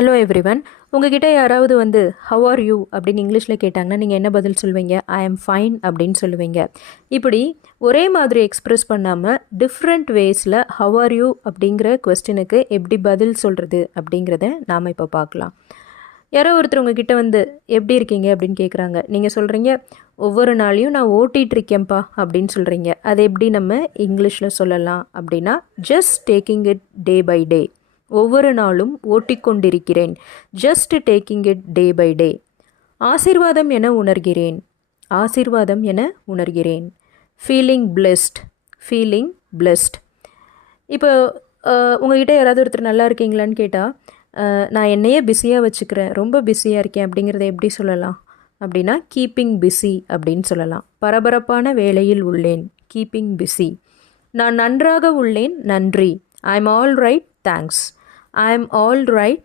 Hello everyone. உங்ககிட்ட யாராவது வந்து ஹவ் ஆர் யூ அப்படின்னு இங்கிலீஷில் கேட்டாங்கன்னா நீங்கள் என்ன பதில் சொல்லுவீங்க? ஐ ஆம் ஃபைன் அப்படின்னு சொல்லுவீங்க. இப்படி ஒரே மாதிரி எக்ஸ்ப்ரெஸ் பண்ணாமல் டிஃப்ரெண்ட் வேஸில் ஹவ் ஆர் யூ அப்படிங்கிற கொஸ்டினுக்கு எப்படி பதில் சொல்கிறது அப்படிங்கிறத நாம் இப்போ பார்க்கலாம். யாரோ ஒருத்தர் உங்ககிட்ட வந்து எப்படி இருக்கீங்க அப்படின்னு கேட்குறாங்க. நீங்கள் சொல்கிறீங்க, ஒவ்வொரு நாளையும் நான் ஓட்டிகிட்ருக்கேன்ப்பா அப்படின்னு சொல்கிறீங்க. அது எப்படி நம்ம இங்கிலீஷில் சொல்லலாம் அப்படின்னா, just taking it day by day. ஒவ்வொரு நாளும் ஓட்டிக்கொண்டிருக்கிறேன். Just taking it day by day. ஆசீர்வாதம் என உணர்கிறேன். ஆசீர்வாதம் என உணர்கிறேன். Feeling blessed. Feeling blessed. இப்போ உங்ககிட்ட யாராவது ஒருத்தர் நல்லா இருக்கீங்களான்னு கேட்டால், நான் என்னையே பிஸியாக வச்சுக்கிறேன், ரொம்ப பிஸியாக இருக்கேன் அப்படிங்கிறத எப்படி சொல்லலாம் அப்படின்னா, கீப்பிங் பிஸி அப்படின்னு சொல்லலாம். பரபரப்பான வேலையில் உள்ளேன். Keeping busy. நான் நன்றாக உள்ளேன். நன்றி. I am all right. Thanks. I am all right,